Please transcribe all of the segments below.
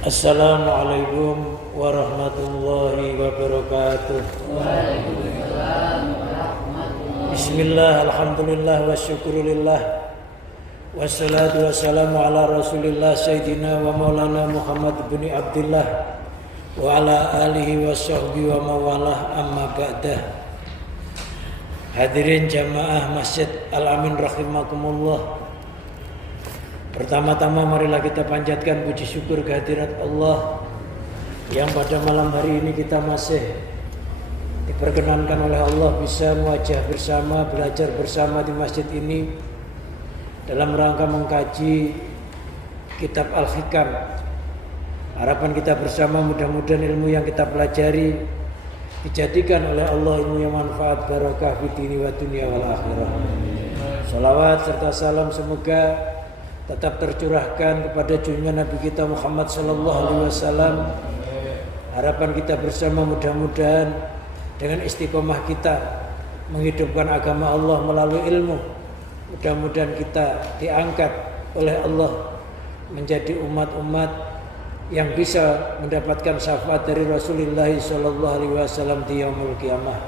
Assalamualaikum warahmatullahi wabarakatuh. Bismillah, alhamdulillah, wa syukurillah, wassalatu wassalamu ala rasulillah Sayyidina wa maulana Muhammad bin Abdullah wa ala alihi wa sahbihi wa mawalah, amma ba'dah. Hadirin jamaah Masjid Al-Amin rahimakumullah. Pertama-tama marilah kita panjatkan puji syukur kehadirat Allah yang pada malam hari ini kita masih diperkenankan oleh Allah bisa muajah bersama, belajar bersama di masjid ini dalam rangka mengkaji kitab Al-Hikam. Harapan kita bersama mudah-mudahan ilmu yang kita pelajari dijadikan oleh Allah ilmu yang manfaat, barakah fid dini wa dunya wal akhirah. Salawat serta salam semoga tetap tercurahkan kepada junjungan Nabi kita Muhammad sallallahu alaihi wasallam. Harapan kita bersama mudah-mudahan dengan istiqomah kita menghidupkan agama Allah melalui ilmu, mudah-mudahan kita diangkat oleh Allah menjadi umat-umat yang bisa mendapatkan syafaat dari Rasulullah sallallahu alaihi wasallam di yaumul qiyamah.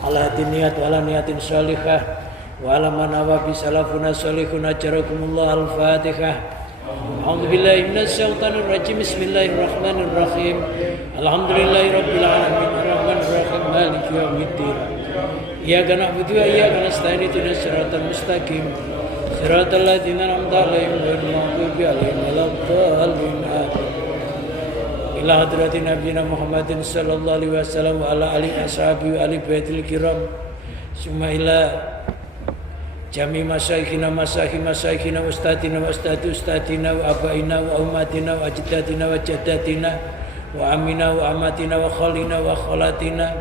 Ala niat wa ala niyatin salihah wa ala manawa bi salafuna salihun ajrakumullah. Al-Fatihah. A'udzu billahi minasy syaithanir rajim. Bismillahirrahmanirrahim. Alhamdulillahi rabbil alamin arrahmanir rahim maliki yaumiddin. Iyyaka na'budu wa iyyaka nasta'in ihdinas siratal mustaqim siratal ladzina an'amta 'alaihim ghairil maghdubi 'alaihim waladdallin. Ila hadratin nabiyina Muhammadin sallallahu alaihi wasallam wa ala alihi ashabihi wa ali baitil kiram. Summa ila jami masyayikhina masyayikhina ustadina wa ustadina wa abaina wa ummatina wa ajdadina wa jaddatina wa amina wa amatina wa khalina wa khalatina,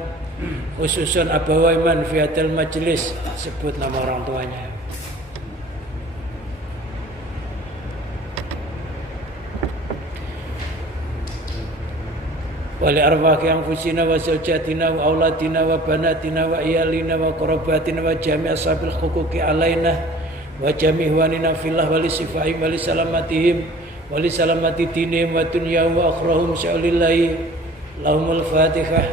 khususan abawai man fi hadal majlis, sebut nama orang tuanya. Wali arwahki anfusina wa zawjatina wa auladina wa banatina wa iyalina wa qarabatina wa jami' ashabil huquqi alaina wa jami' ihwanina fillah wa li sifahim wa li salamatihim wa li salamati dinihim wa dunyahum wa akhrahum sya'ulillahi lahumul Fatihah.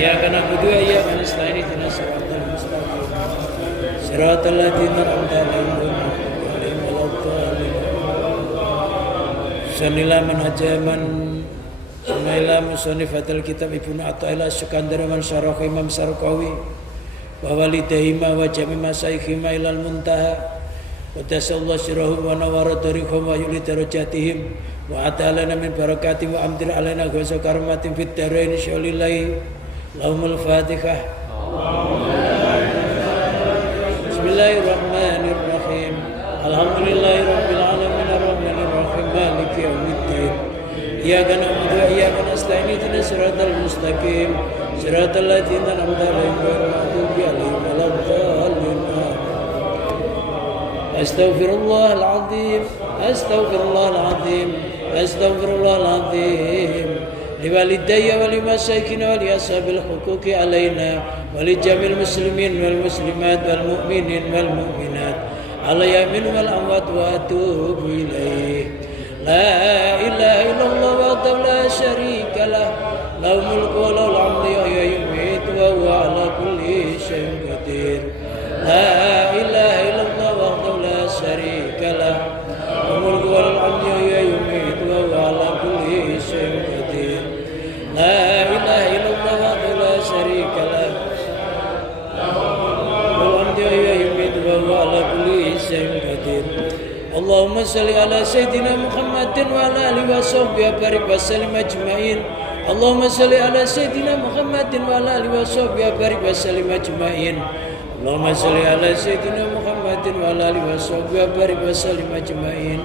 Iyyaka na'budu wa iyyaka nasta'in ihdinas siratal mustaqim siratal ladzina an'amta 'alaihim ghairil maghdubi 'alaihim waladdallin. Sanila manhajaman sunaila musanifatul kitab Ibnu Athaillah Sukandar man syarah Imam Sarqawi wa walidayhima wa jami' masaikhima ilal muntaha wa tasallahu sirahum wa nawara tariqhum wa yuli darajatihim wa atalana min barakati wa amdir alaina ghawsa karamatin fid darain syalillahi lahumul Fatihah. Bismillahirrahmanirrahim. Alhamdulillahi rabbil alamin arrahmanir rahim maliki yaumiddin. Iyyaka na'budu wa iyyaka nasta'in ihdinas siratal mustaqim siratal ladzina an'amta 'alaihim ghairil maghdubi 'alaihim waladdallin. Astaghfirullahal azim. Astaghfirullahal azim. Astaghfirullahal azim. Liwalidayya wa limasyayikhina wa li ashabil huquqi alaina wa li jamil muslimin wal muslimat wal mu'minin wal mu'minat ala yamin wal amwat wa atubu ilaih. La ilaha illallah wahdahu la syarika lah lahul mulku wa lahul hamdu wa yumiitu wa huwa ala kulli syai'in qadir. La ilaha illallah wahdahu la syarika lah lahul mulku wa lahul hamdu wa yumiitu wa huwa ala kulli syai'in qadir. La ilaha illallah wahdahu la syarika lah lahul hamdu wa yumiitu wa huwa ala kulli syai'in qadir. Allahumma shalli ala sayyidina Muhammadin wa ala alihi wa sahbihi wa barik wa sallim ajma'in. Allahumma shalli ala sayyidina Muhammadin wa ala alihi wa sahbihi wa barik wa sallim ajma'in. Allahumma shalli ala sayyidina Muhammadin wa ala alihi wa sahbihi wa barik wa sallim ajma'in.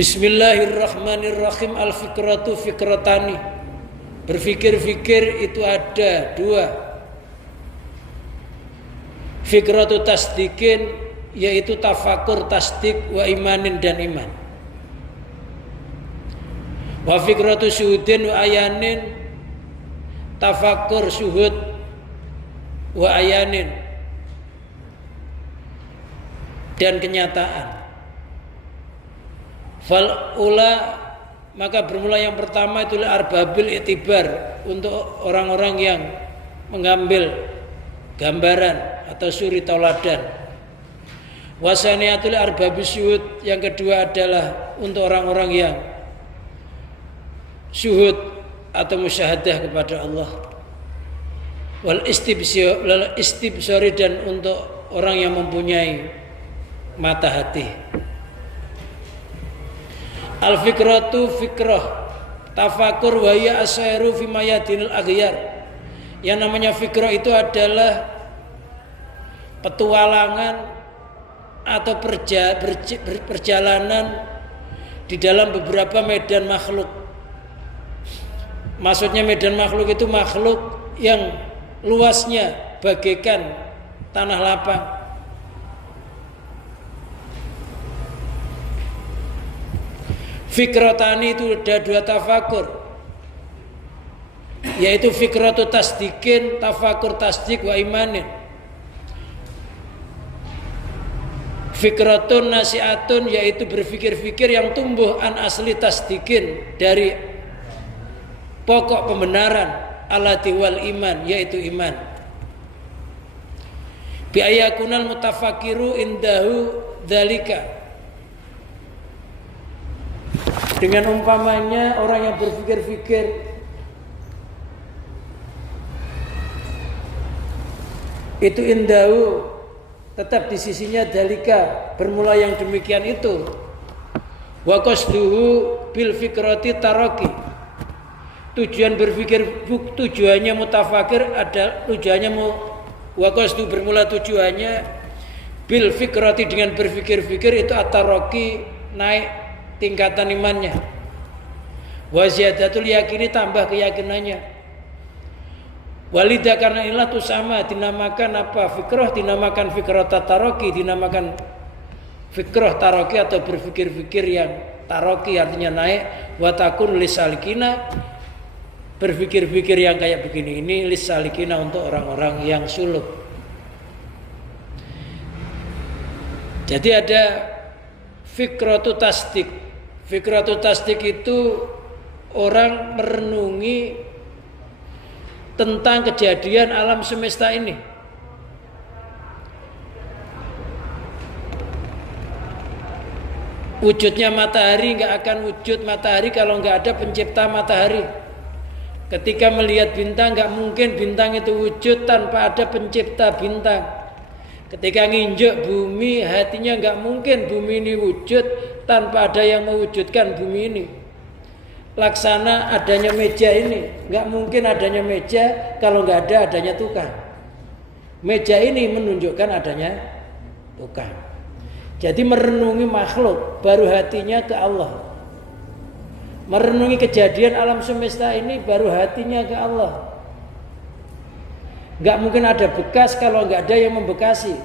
Bismillahirrahmanirrahim. Al-fikratu fikratani. Berfikir-fikir itu ada dua. Fikratu tasdikin, yaitu tafakur, tasdik, wa imanin, dan iman. Wa fikratu syuhudin wa ayanin, tafakur, syuhud, wa ayanin, dan kenyataan. Fal ula, maka bermula yang pertama itu arbabil itibar, untuk orang-orang yang mengambil gambaran atau suri tauladan. Wasaniatul arbabis syuhud, yang kedua adalah untuk orang-orang yang syuhud atau musyahadah kepada Allah. Wal istibsari, dan untuk orang yang mempunyai mata hati. Al fikratu fikrah tafakur wa hiya asairu fi mayadinil aghyar. Yang namanya fikrah itu adalah petualangan atau perjalanan di dalam beberapa medan makhluk. Maksudnya medan makhluk itu makhluk yang luasnya bagaikan tanah lapang. Fikratani itu ada dua tafakur, yaitu fikratu tasdikin, tafakur tasdik, wa imanin. Fikratun nasiatun, yaitu berfikir-fikir yang tumbuh an asli tasdikin, dari pokok pembenaran, alati wal iman, yaitu iman. Bi ayakunal mutafakiru indahu dzalika, dengan umpamanya orang yang berfikir-fikir itu indahu, tetap di sisinya dalika, bermula yang demikian itu. Wa qasduhu bil fikrati taraki, tujuan berfikir, tujuannya mutafakir ada tujuannya wa qasdu, bermula tujuannya bil fikrati, dengan berfikir-fikir itu at-taraki, naik tingkatan imannya. Wa ziyadatul yakini, tambah keyakinannya. Walidah, karena inilah tuh sama dinamakan apa? Fikrah dinamakan fikrah taroki, dinamakan fikrah taroki atau berfikir-fikir yang taroki, artinya naik. Wa takun lisalikina, berfikir-fikir yang kayak begini ini lisalikina, untuk orang-orang yang suluk. Jadi ada fikratu tasdik. Fikratu tasdik itu orang merenungi tentang kejadian alam semesta ini. Wujudnya matahari nggak akan wujud matahari kalau nggak ada pencipta matahari. Ketika melihat bintang, nggak mungkin bintang itu wujud tanpa ada pencipta bintang. Ketika nginjek bumi, hatinya nggak mungkin bumi ini wujud tanpa ada yang mewujudkan bumi ini. Laksana adanya meja ini, nggak mungkin adanya meja kalau nggak ada adanya tukang. Meja ini menunjukkan adanya tukang. Jadi merenungi makhluk, baru hatinya ke Allah. Merenungi kejadian alam semesta ini, baru hatinya ke Allah. Gak mungkin ada bekas kalau gak ada yang membekasi.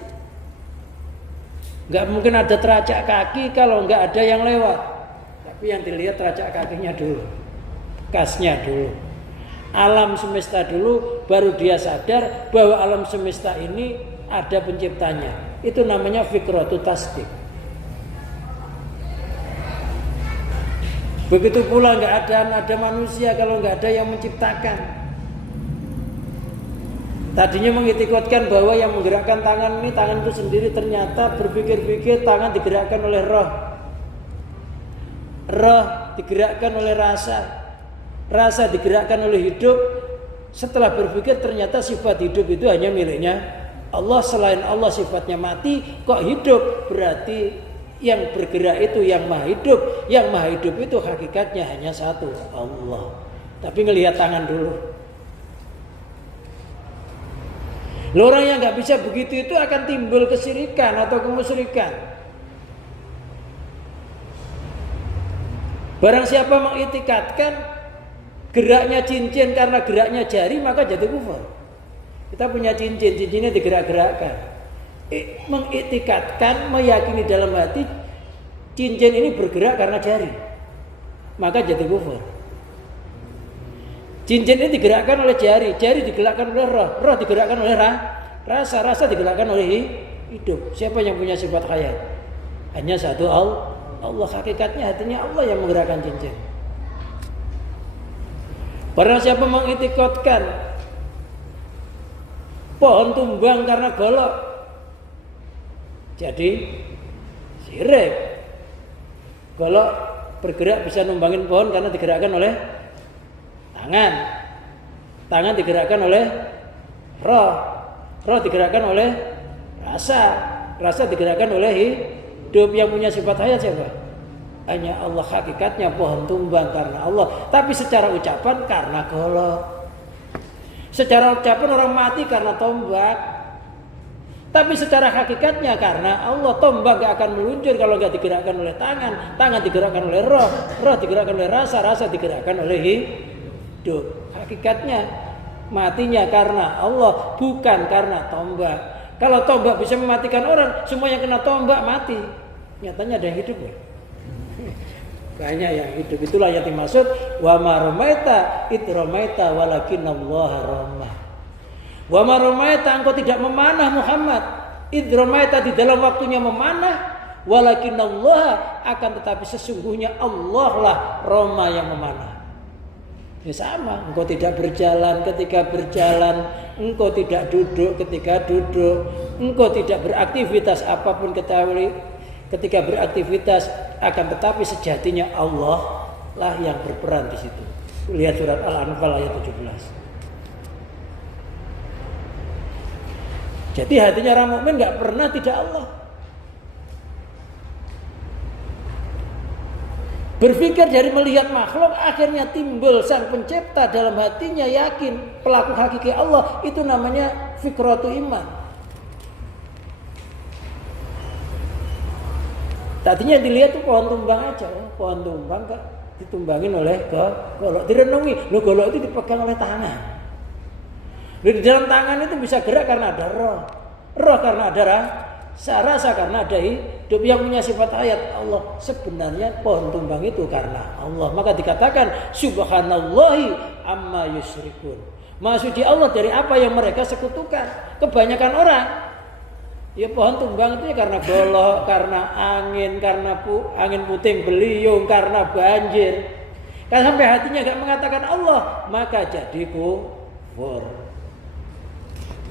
Gak mungkin ada teracak kaki kalau gak ada yang lewat. Tapi yang dilihat teracak kakinya dulu, bekasnya dulu, alam semesta dulu, baru dia sadar bahwa alam semesta ini ada penciptanya. Itu namanya fikratu tasdik. Begitu pula gak ada manusia kalau gak ada yang menciptakan. Tadinya mengitikadkan bahwa yang menggerakkan tangan ini, tangan itu sendiri, ternyata berpikir-pikir tangan digerakkan oleh roh. Roh digerakkan oleh rasa. Rasa digerakkan oleh hidup. Setelah berpikir ternyata sifat hidup itu hanya miliknya Allah. Selain Allah sifatnya mati, kok hidup? Berarti yang bergerak itu yang maha hidup. Yang maha hidup itu hakikatnya hanya satu, Allah. Tapi ngelihat tangan dulu. Orang yang nggak bisa begitu itu akan timbul kesyirikan atau kemusyrikan. Barang siapa mengiktikadkan geraknya cincin karena geraknya jari, maka jadi kufur. Kita punya cincin, cincinnya digerak-gerakkan. Mengiktikadkan, meyakini dalam hati cincin ini bergerak karena jari, maka jadi kufur. Cincin ini digerakkan oleh jari, jari digerakkan oleh roh, roh digerakkan oleh rasa, rasa digerakkan oleh hidup. Siapa yang punya sifat hayat? Hanya satu Allah. Hakikatnya hatinya Allah yang menggerakkan cincin. Barang siapa mengiktikadkan pohon tumbang karena golok, jadi syirik. Golok bergerak bisa numbangin pohon karena digerakkan oleh tangan. Tangan digerakkan oleh roh. Roh digerakkan oleh rasa. Rasa digerakkan oleh hidup. Yang punya sifat hayat siapa? Hanya Allah. Hakikatnya pohon tumbang karena Allah, tapi secara ucapan karena golok. Secara ucapan orang mati karena tombak, tapi secara hakikatnya karena Allah. Tombak gak akan meluncur kalau gak digerakkan oleh tangan. Tangan digerakkan oleh roh. Roh digerakkan oleh rasa. Rasa digerakkan oleh hidup. Hakikatnya matinya karena Allah, bukan karena tombak. Kalau tombak bisa mematikan orang, semua yang kena tombak mati. Nyatanya ada yang hidup ya? Banyak yang hidup. Itulah yang dimaksud wa ma ramaita id ramaita walakinallaha ramah. Wa ma ramaita, engkau tidak memanah Muhammad, id ramaita, di dalam waktunya memanah, walakinallaha, akan tetapi sesungguhnya Allah lah rama yang memanah. Ya sama, engkau tidak berjalan ketika berjalan, engkau tidak duduk ketika duduk, engkau tidak beraktivitas apapun ketika beraktivitas, akan tetapi sejatinya Allah lah yang berperan di situ. Lihat surat Al-Anfal ayat 17. Jadi hatinya orang mukmin nggak pernah tidak Allah. Berpikir dari melihat makhluk, akhirnya timbul sang pencipta dalam hatinya, yakin pelaku hakiki Allah. Itu namanya fikratu iman. Tadinya dilihat tuh pohon tumbang aja, pohon tumbang kak ditumbangin oleh golok, direnungi, lo golok itu dipegang oleh tangan. Di dalam tangan itu bisa gerak karena ada roh, roh karena ada rasa karena ada hidup. Yang punya sifat hayat Allah. Sebenarnya pohon tumbang itu karena Allah. Maka dikatakan subhanallahi amma yusyrikun. Maha suci Allah dari apa yang mereka sekutukan. Kebanyakan orang, ya pohon tumbang itu ya karena golok, karena angin, karena angin puting beliung, karena banjir. Kalau sampai hatinya gak mengatakan Allah, maka jadi kufur.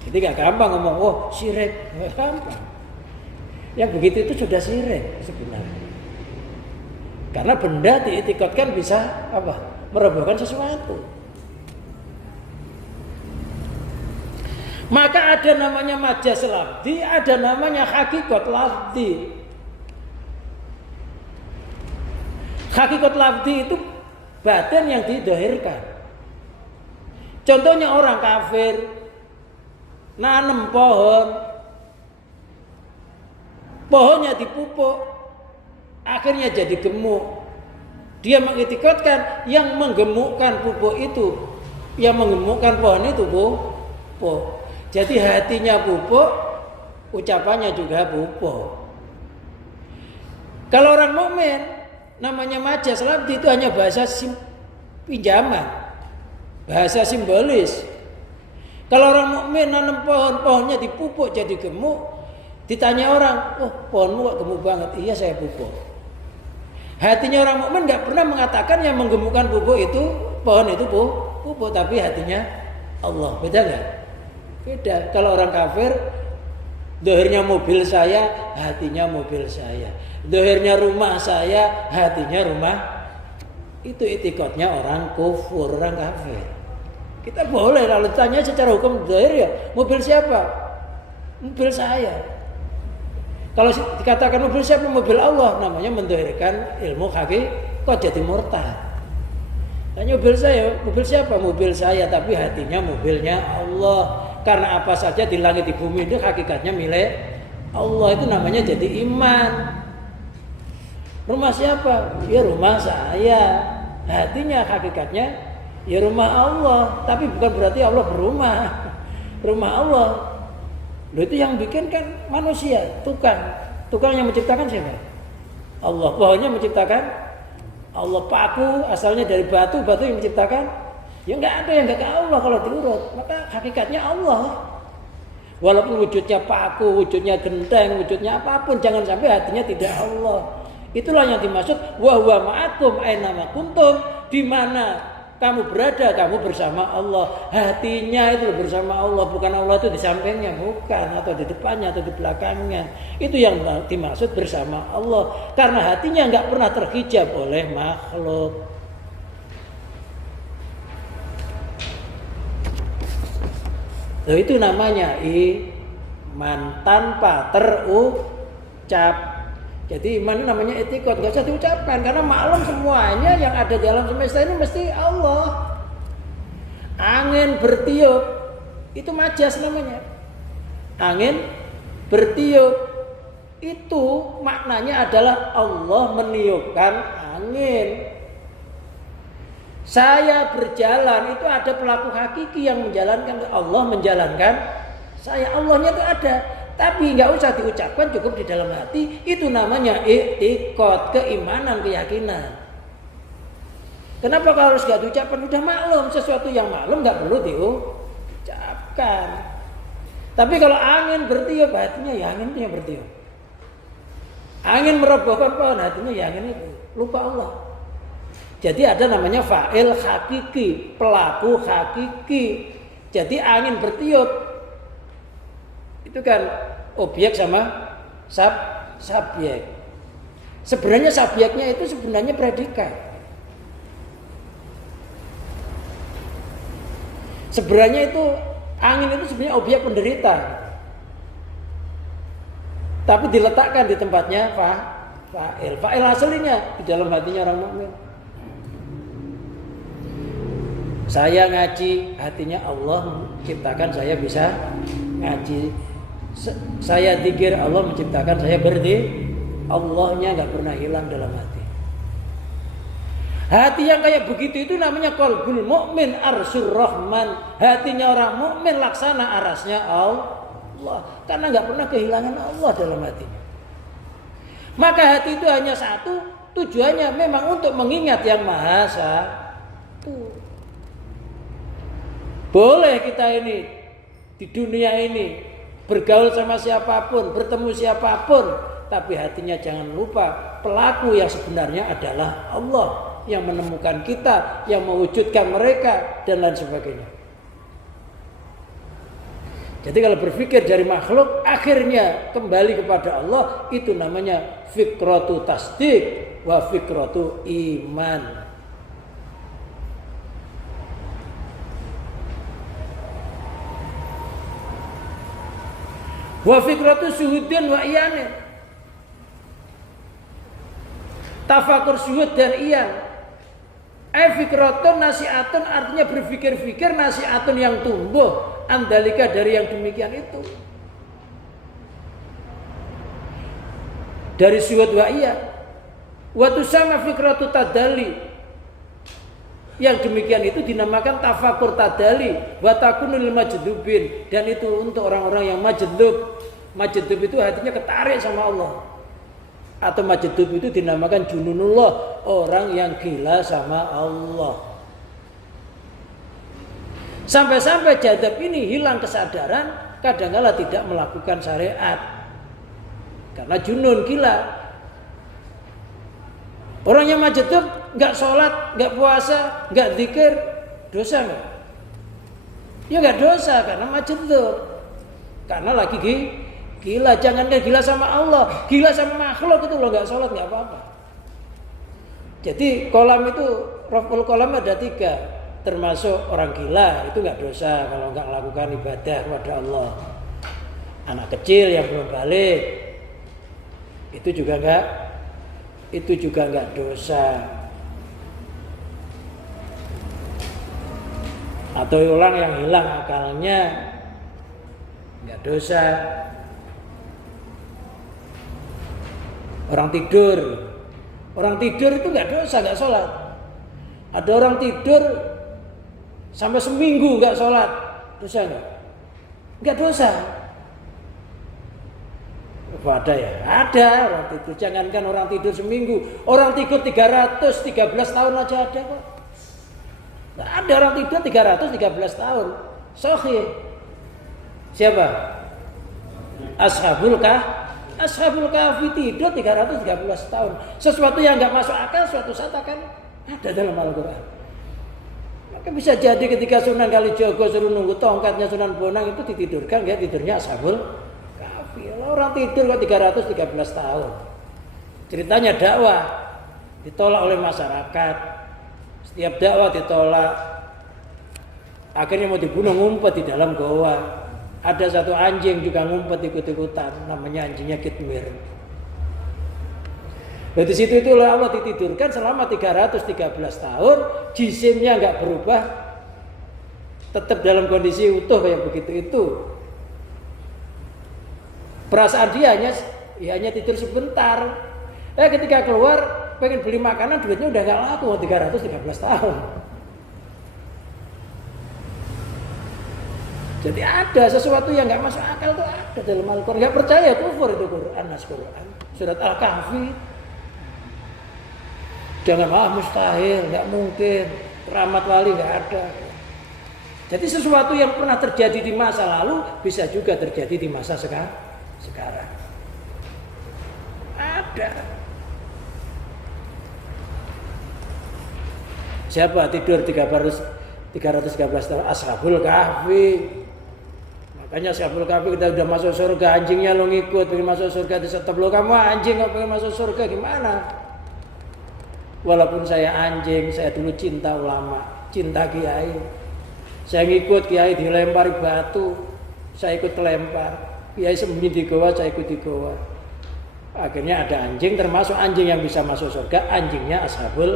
Jadi gak gampang ngomong, oh syirik, gak gampang. Yang begitu itu sudah syirik sebenarnya. Karena benda diiktikadkan bisa apa? Merobohkan sesuatu. Maka ada namanya majaz lafzi, ada namanya hakikat lafzi. Hakikat lafzi itu batin yang didohirkan. Contohnya orang kafir nanam pohon, pohonnya dipupuk, akhirnya jadi gemuk. Dia mengiktikadkan yang menggemukkan pupuk itu, yang menggemukkan pohon itu pupuk. Jadi hatinya pupuk, ucapannya juga pupuk. Kalau orang mukmin, namanya majaz lafzi itu hanya bahasa pinjaman, bahasa simbolis. Kalau orang mukmin nanam pohon, pohonnya dipupuk jadi gemuk, ditanya orang, oh pohonmu kok gemuk banget? Iya saya pupuk. Hatinya orang mukmin nggak pernah mengatakan yang menggemukkan pupuk itu pohon itu pupuk, tapi hatinya Allah. Beda nggak? Beda. Kalau orang kafir, dohirnya mobil saya, hatinya mobil saya. Dohirnya rumah saya, hatinya rumah. Itu itikadnya orang kufur, orang kafir. Kita boleh lalu tanya secara hukum dohir ya, mobil siapa? Mobil saya. Kalau dikatakan mobil siapa? Mobil Allah, namanya mendohirkan ilmu hakikat, jadi murtad. Tanya mobil saya, mobil siapa? Mobil saya, tapi hatinya mobilnya Allah. Karena apa saja di langit di bumi itu hakikatnya milik Allah, itu namanya jadi iman. Rumah siapa? Ya rumah saya. Hatinya hakikatnya ya rumah Allah, tapi bukan berarti Allah berumah. Rumah Allah. Loh, itu yang bikin kan manusia, tukang. Tukang yang menciptakan siapa? Allah. Pohonnya menciptakan Allah. Paku asalnya dari batu, batu yang menciptakan. Ya nggak ada yang nggak ke Allah kalau diurut. Maka hakikatnya Allah. Walaupun wujudnya paku, wujudnya genteng, wujudnya apapun, jangan sampai hatinya tidak Allah. Itulah yang dimaksud wa huwa ma'akum aina ma kuntum, di mana kamu berada kamu bersama Allah. Hatinya itu bersama Allah, bukan Allah itu di sampingnya, bukan, atau di depannya atau di belakangnya. Itu yang dimaksud bersama Allah, karena hatinya enggak pernah terhijab oleh makhluk. Loh, itu namanya iman tanpa terucap. Jadi iman itu namanya etikot, gak usah diucapkan karena maklum semuanya yang ada di alam semesta ini mesti Allah. Angin bertiup itu majas namanya. Angin bertiup itu maknanya adalah Allah meniupkan angin. Saya berjalan itu ada pelaku hakiki yang menjalankan, Allah menjalankan saya. Allahnya itu ada. Tapi nggak usah diucapkan, cukup di dalam hati. Itu namanya i'tiqad, keimanan, keyakinan. Kenapa kalau harus nggak diucapkan? Udah maklum, sesuatu yang maklum nggak perlu diucapkan. Tapi kalau angin bertiup, hatinya ya angin itu yang bertiup. Angin merobohkan pohon, hatinya ya angin itu. Lupa Allah. Jadi ada namanya fa'il hakiki, pelaku hakiki. Jadi angin bertiup itu kan objek sama subjek. Sebenarnya subjeknya itu sebenarnya predikat. Sebenarnya itu angin itu sebenarnya objek penderita. Tapi diletakkan di tempatnya fa'il. Fa'il aslinya di dalam hatinya orang mukmin. Saya ngaji, hatinya Allah menciptakan saya bisa ngaji. Saya zikir, Allah menciptakan saya berdiri. Allahnya nggak pernah hilang dalam hati. Hati yang kayak begitu itu namanya qalbul mukmin arsyur rahman. Hatinya orang mukmin laksana arasnya Allah, karena nggak pernah kehilangan Allah dalam hatinya. Maka hati itu hanya satu, tujuannya memang untuk mengingat yang maha satu. Boleh kita ini di dunia ini bergaul sama siapapun, bertemu siapapun, tapi hatinya jangan lupa pelaku yang sebenarnya adalah Allah yang menemukan kita, yang mewujudkan mereka dan lain sebagainya. Jadi kalau berpikir dari makhluk akhirnya kembali kepada Allah, itu namanya fikratu tasdik wa fikratu iman. Wa fikratu syuhudin wa iyanin. Tafakur syuhud dan iyan. Fikratun nasihatun artinya berpikir-pikir, nasihatun yang tumbuh, andalika dari yang demikian itu. Dari syuhud wa iyan. Wa tusama fikratu tadali. Yang demikian itu dinamakan tafakur tadali wa takunul majdubin, dan itu untuk orang-orang yang majdub. Majdub itu hatinya ketarik sama Allah. Atau majdub itu dinamakan jununullah, orang yang gila sama Allah. Sampai-sampai jadab ini hilang kesadaran, kadang-kala tidak melakukan syariat. Karena junun, gila. Orang yang majdub nggak sholat, nggak puasa, nggak zikir, dosa nggak? Ya nggak dosa karena majdub. Karena lagi gila. Jangankan gila sama Allah, gila sama makhluk itu loh, nggak sholat nggak apa-apa. Jadi kolam itu, raful kolam ada 3, termasuk orang gila itu nggak dosa kalau nggak melakukan ibadah kepada Allah. Anak kecil yang belum balik itu juga nggak dosa. Atau orang yang hilang akalnya nggak dosa. Orang tidur Orang tidur itu nggak dosa, nggak sholat. Ada orang tidur sampai seminggu nggak sholat, dosa nggak? Nggak dosa. Apa ada ya? Ada orang tidur. Jangankan orang tidur seminggu, orang tidur 313 tahun aja ada kok. Nggak ada orang tidur 313 tahun. Sahih. Siapa? Ashabul Kahfi tidur 313 tahun. Sesuatu yang nggak masuk akal suatu saat akan ada dalam Al-Quran. Maka bisa jadi ketika Sunan Kalijogo suruh nunggu tongkatnya Sunan Bonang itu ditidurkan, ya tidurnya Ashabul Kahfi. Orang tidur kok 313 tahun. Ceritanya dakwah ditolak oleh masyarakat. Setiap dakwah ditolak. Akhirnya mau dibunuh, ngumpet di dalam goa. Ada satu anjing juga ngumpet ikut-ikutan, namanya anjingnya Kitmir. Di situ itulah Allah ditidurkan selama 313 tahun, jisimnya nggak berubah, tetap dalam kondisi utuh kayak begitu itu. Perasaan dia hanya tidur sebentar. Ketika keluar pengen beli makanan, duitnya udah nggak laku 313 tahun. Jadi ada sesuatu yang nggak masuk akal tuh ada dalam Al-Quran. Nggak percaya kufur itu Quran, Quran. Surat Al-Kahfi. Jangan mustahil, nggak mungkin. Keramat wali nggak ada. Jadi sesuatu yang pernah terjadi di masa lalu bisa juga terjadi di masa sekarang. Ada. Siapa tidur 313 tahun? Ashabul Kahfi. Makanya Ashabul Kahfi kita udah masuk surga, anjingnya lo ngikut, pengen masuk surga disetop lo, kamu anjing kok pengen masuk surga gimana? Walaupun saya anjing, saya dulu cinta ulama, cinta kiai. Saya ngikut kiai dilempari batu, saya ikut kelempar. Kiai sembunyi di goa, saya ikut di goa. Akhirnya ada anjing, termasuk anjing yang bisa masuk surga, anjingnya Ashabul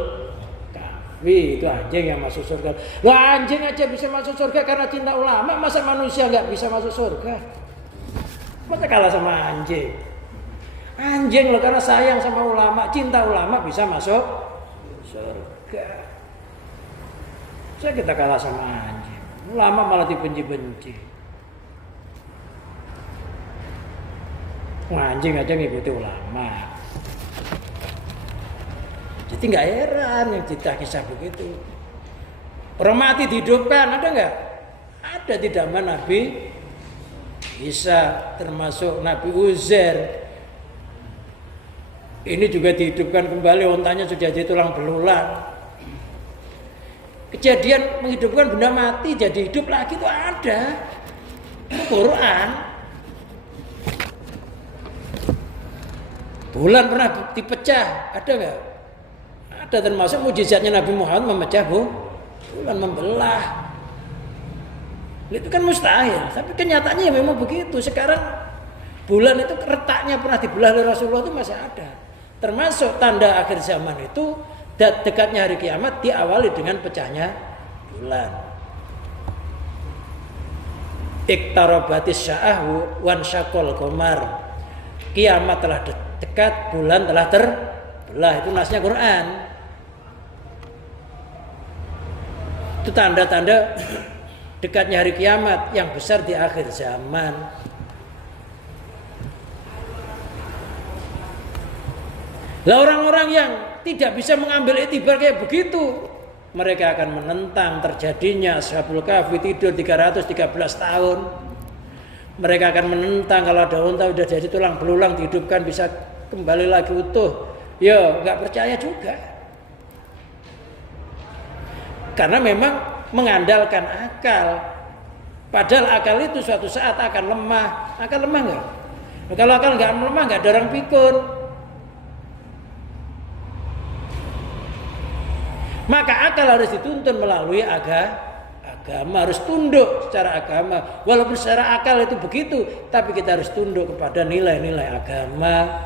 Kahfi, itu anjing yang masuk surga. Wah, anjing aja bisa masuk surga karena cinta ulama, masa manusia nggak bisa masuk surga? Masa kalah sama anjing? Anjing loh karena sayang sama ulama, cinta ulama bisa masuk surga. Saya kita kalah sama anjing. Ulama malah dibenci-benci. Wah, anjing aja ngikuti ulama. Jadi nggak heran yang kisah begitu. Orang mati dihidupkan, ada nggak? Ada di zaman Nabi Isa, termasuk Nabi Uzair. Ini juga dihidupkan kembali, ontanya sudah jadi tulang belulang. Kejadian menghidupkan benda mati jadi hidup lagi itu ada. Quran. Bulan pernah dipecah, ada nggak? Ada, termasuk mujizatnya Nabi Muhammad memecah bulan, membelah. Itu kan mustahil, tapi kenyataannya memang begitu. Sekarang bulan itu retaknya pernah dibelah oleh Rasulullah itu masih ada. Termasuk tanda akhir zaman itu dekatnya hari kiamat diawali dengan pecahnya bulan. Iqtarabatis sya'ah wan syaqal qamar. Kiamat telah dekat, bulan telah terbelah. Itu nasnya Quran. Itu tanda-tanda dekatnya hari kiamat yang besar di akhir zaman. Lah orang-orang yang tidak bisa mengambil iktibar kayak begitu, mereka akan menentang terjadinya Ashabul Kahfi tidur 313 tahun. Mereka akan menentang kalau ada unta udah jadi tulang belulang dihidupkan bisa kembali lagi utuh. Ya nggak percaya juga. Karena memang mengandalkan akal. Padahal akal itu suatu saat akan lemah. Akal lemah nggak? Kalau akal nggak lemah nggak ada orang pikun. Maka akal harus dituntun melalui agama, harus tunduk secara agama. Walaupun secara akal itu begitu, tapi kita harus tunduk kepada nilai-nilai agama.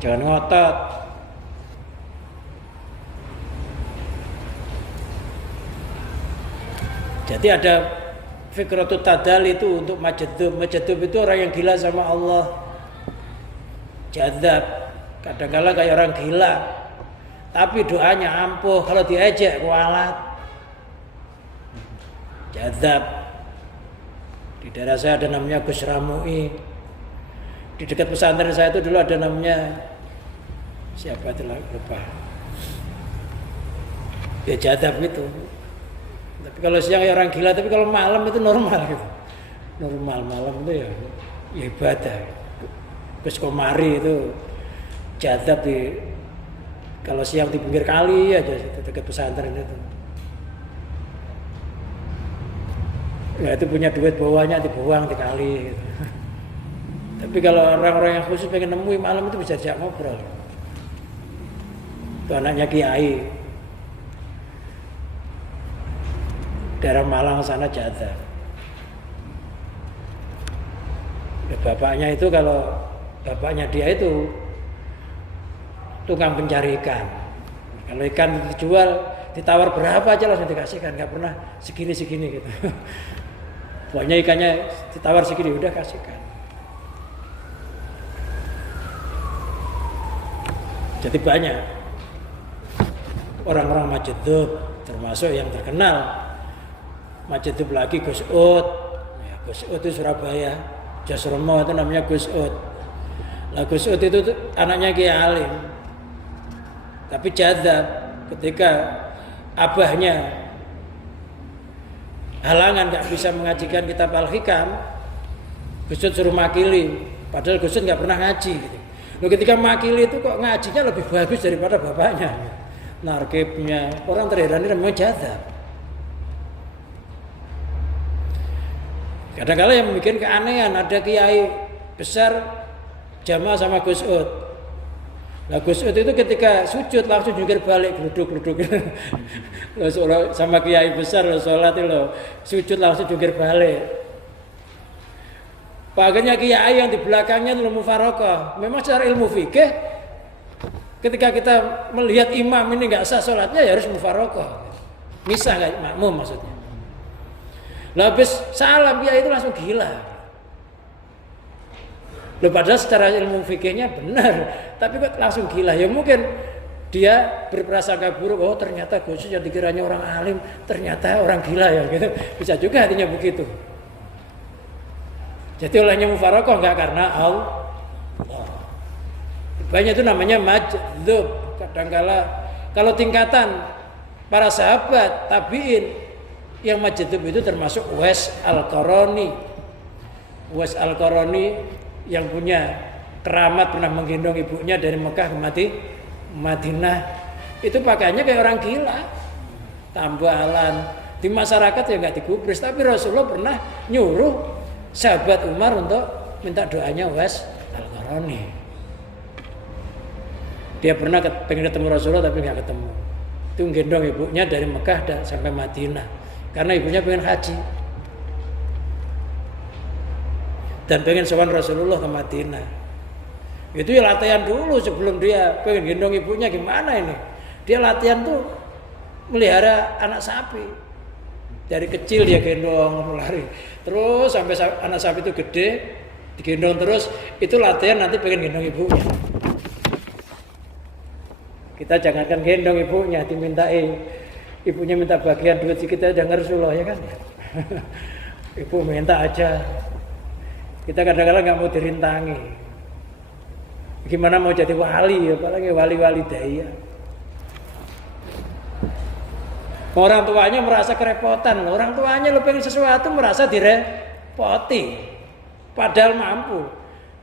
Jangan ngotot. Jadi ada fikratut tadal itu untuk majedub. Majedub itu orang yang gila sama Allah. jadzab, kadang-kala kayak orang gila, tapi doanya ampuh, kalau diejek kualat. Jadzab. Di daerah saya ada namanya Gus Ramui. Di dekat pesantren saya itu dulu ada namanya siapa itu lupa. Ya jadzab itu. Tapi kalau siang ya orang gila, tapi kalau malam itu normal gitu. Normal malam itu ya ibadah. Gus Komari itu jadzab kalau siang di pinggir kali aja dekat pesantren itu. Ya itu punya duit bawahnya dibuang di kali gitu. Tapi kalau orang-orang yang khusus pengen nemui malam itu bisa diajak ngobrol. Itu anaknya kiai. Daerah Malang sana jadzab. Ya, bapaknya itu kalau bapaknya dia itu tukang pencari ikan. Kalau ikan dijual ditawar berapa aja langsung dikasihkan, nggak pernah segini gitu. Pokoknya ikannya ditawar segini udah kasihkan. Jadi banyak orang-orang Majdub, termasuk yang terkenal Majdub lagi Gus Ud. Ya, Gus Ud itu Surabaya, Jasromo itu namanya Gus Ud. Nah Gus Ud itu anaknya Kiai Alim, tapi jadzab ketika abahnya halangan nggak bisa mengajikan kitab Al-Hikam, Gus Ud suruh makili, padahal Gus Ud nggak pernah ngaji gitu. Loh, ketika makili itu kok ngajinya lebih bagus daripada bapaknya. Narkibnya orang terheran ini namanya jadzab. Kadang-kadang yang bikin keanehan, ada kiai besar jamaah sama Gus Ud. Nah Gus Ud itu ketika sujud langsung jungkir balik, geluduk-geluduk. Sama kiai besar sholat itu sujud langsung jungkir balik. Bagiannya kiai yang di belakangnya ilmu mufaraqah. Memang secara ilmu fikih ketika kita melihat imam ini nggak sah sholatnya ya harus mufaraqah. Misah nggak makmum maksudnya. Lah habis salam kiai itu langsung gila. Loh, padahal secara ilmu fikihnya benar, tapi kok langsung gila. Ya mungkin dia berprasangka buruk, oh ternyata Gus yang dikiranya orang alim, ternyata orang gila ya gitu. Bisa juga hatinya begitu. Jadi olehnya mufaraqah enggak karena Allah. Banyak itu namanya majdub. Kadangkala kalau tingkatan para sahabat tabi'in yang majdub itu termasuk Uwais Al-Qarani. Uwais Al-Qarani yang punya keramat pernah menggendong ibunya dari Mekah ke Madinah, itu pakaiannya kayak orang gila, tambalan. Di masyarakat ya nggak digubris, tapi Rasulullah pernah nyuruh sahabat Umar untuk minta doanya Uwais Al-Qarani. Dia pernah pengen ketemu Rasulullah tapi nggak ketemu. Itu gendong ibunya dari Mekah sampai Madinah karena ibunya pengen haji. Dan pengen sowan Rasulullah ke Madinah. Itu ya latihan dulu sebelum dia pengen gendong ibunya. Gimana ini? Dia latihan tuh melihara anak sapi. Dari kecil dia gendong lari. Terus sampai anak sapi itu gede, digendong terus. Itu latihan nanti pengen gendong ibunya. Kita jangankan gendong ibunya, dimintai. Ibunya minta bagian duit kita dengar Rasulullah ya kan? Ibu minta aja. Kita kadang-kadang nggak mau dirintangi. Gimana mau jadi wali, apalagi wali-wali daya. Orang tuanya merasa kerepotan. Orang tuanya lo pengen sesuatu merasa direpoti. Padahal mampu.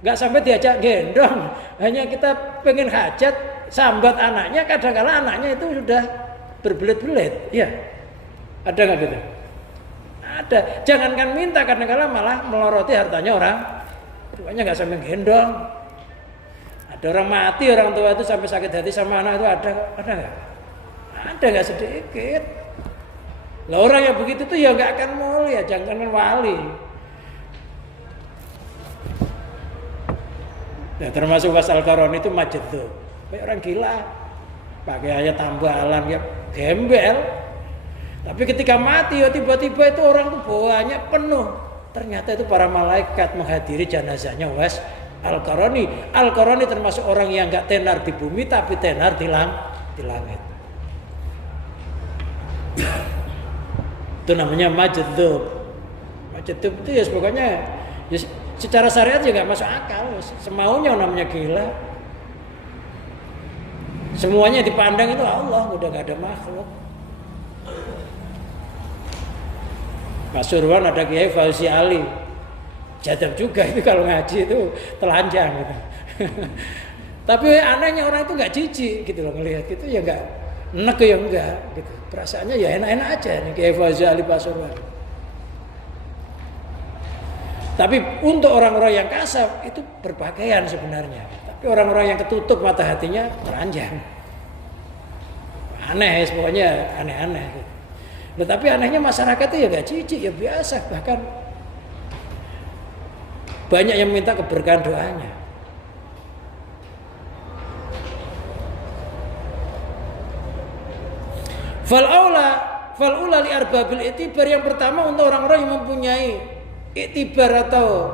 Nggak sampai diajak gendong. Hanya kita pengen hajat, sambat anaknya. Kadang-kadang anaknya itu sudah berbelit-belit. Iya. Ada nggak gitu? Ada. Jangankan minta, kadang-kadang malah meloroti hartanya orang tuanya, nggak sampai gendong. Ada orang mati orang tua itu sampai sakit hati sama anak itu ada nggak? Ada nggak sedikit. Lah orang yang begitu tuh ya nggak akan mulia, jangan wali. Nah, termasuk Uwais Al-Qarani itu majdub. Kayak orang gila. Pakaiannya tambalan ya gembel. Tapi ketika mati ya tiba-tiba itu orang tuh bawaannya penuh. Ternyata itu para malaikat menghadiri jenazahnya Uwais Al-Qarani termasuk orang yang enggak tenar di bumi tapi tenar di langit. Itu namanya majdzub. Majdzub itu ya pokoknya ya, secara syariat juga enggak masuk akal, semaunya namanya gila. Semuanya dipandang itu Allah, udah enggak ada makhluk. Mas Surwan ada Kiai Fauzi Ali. Jadab juga itu kalau ngaji itu telanjang gitu. Tapi anehnya orang itu nggak jijik gitu loh ngelihat gitu ya nggak enak ya enggak gitu. Perasaannya ya enak-enak aja nih kayak Fauzi Ali Pasuruan. Tapi untuk orang-orang yang kasar itu berpakaian sebenarnya. Tapi orang-orang yang ketutup mata hatinya telanjang. Aneh pokoknya aneh-aneh gitu. Tapi anehnya masyarakat itu ya nggak jijik ya biasa bahkan banyak yang minta keberkahan doanya. Fal'ula li arbabil i'tibar, yang pertama untuk orang-orang yang mempunyai i'tibar atau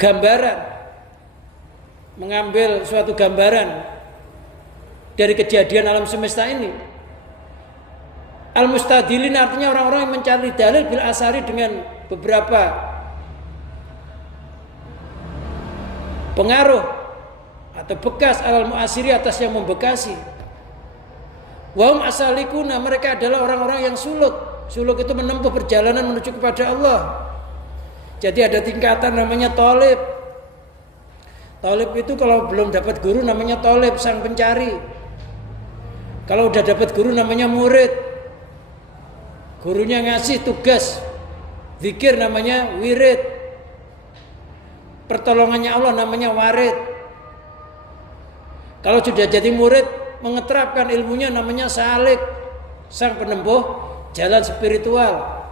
gambaran, mengambil suatu gambaran dari kejadian alam semesta ini. Al-mustadilin artinya orang-orang yang mencari dalil bil asari dengan beberapa pengaruh atau bekas alal muasiri atas yang membekasi. Wahum asalikuna, mereka adalah orang-orang yang suluk. Suluk itu menempuh perjalanan menuju kepada Allah. Jadi ada tingkatan namanya thalib. Thalib itu kalau belum dapat guru namanya thalib, sang pencari. Kalau udah dapat guru namanya murid. Gurunya ngasih tugas zikir namanya wirid. Pertolongannya Allah namanya warid. Kalau sudah jadi murid mengeterapkan ilmunya namanya salik, sang penempuh jalan spiritual.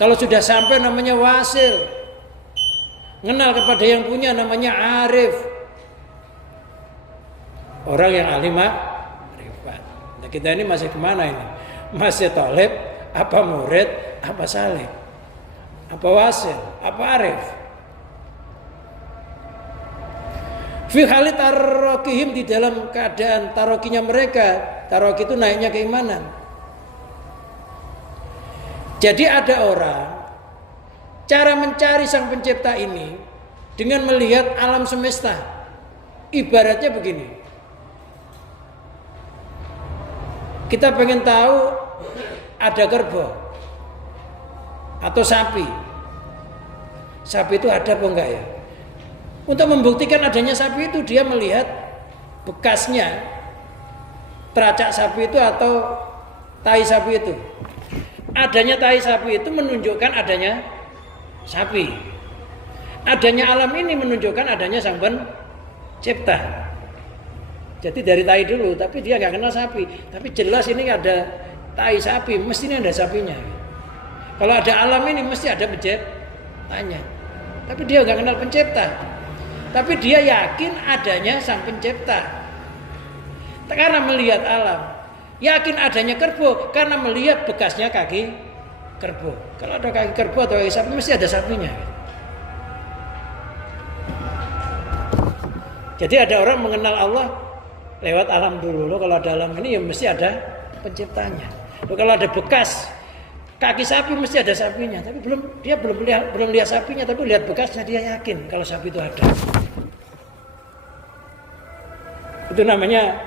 Kalau sudah sampai namanya wasil, mengenal kepada yang punya namanya arif, orang yang alim ma'rifat. Nah, kita ini masih kemana ini? Masih thalib, apa murid, apa salik, apa wasil, apa arif? Fi halit tarokihim, di dalam keadaan tarokinya mereka. Taroki itu naiknya keimanan. Jadi ada orang cara mencari sang pencipta ini dengan melihat alam semesta. Ibaratnya begini. Kita pengen tahu ada kerbau atau sapi. Sapi itu ada apa enggak ya? Untuk membuktikan adanya sapi itu dia melihat bekasnya teracak sapi itu atau tai sapi itu. Adanya tai sapi itu menunjukkan adanya sapi. Adanya alam ini menunjukkan adanya sang pencipta. Jadi dari tai dulu, tapi dia nggak kenal sapi. Tapi jelas ini ada tai sapi, mestinya ada sapinya. Kalau ada alam ini mesti ada penciptanya. Tapi dia nggak kenal pencipta. Tapi dia yakin adanya sang pencipta. Karena melihat alam. Yakin adanya kerbau karena melihat bekasnya kaki kerbau. Kalau ada kaki kerbau atau kaki sapi mesti ada sapinya. Jadi ada orang mengenal Allah lewat alam dulu. Loh, kalau ada alam ini ya mesti ada penciptanya. Loh, kalau ada bekas kaki sapi mesti ada sapinya. Tapi dia belum lihat sapinya, tapi lihat bekasnya dia yakin kalau sapi itu ada. Itu namanya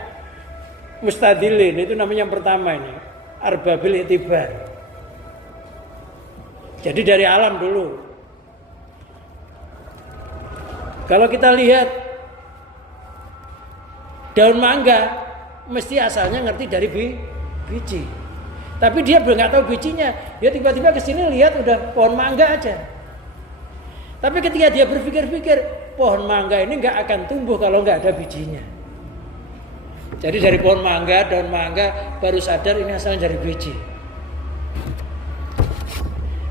mustadilin. Itu namanya yang pertama ini, arbabil i'tibar. Jadi dari alam dulu. Kalau kita lihat daun mangga mesti asalnya ngerti dari biji. Tapi dia belum nggak tahu bijinya. Dia tiba-tiba kesini lihat udah pohon mangga aja. Tapi ketika dia berpikir-pikir, pohon mangga ini nggak akan tumbuh kalau nggak ada bijinya. Jadi dari pohon mangga, daun mangga baru sadar ini asalnya dari biji.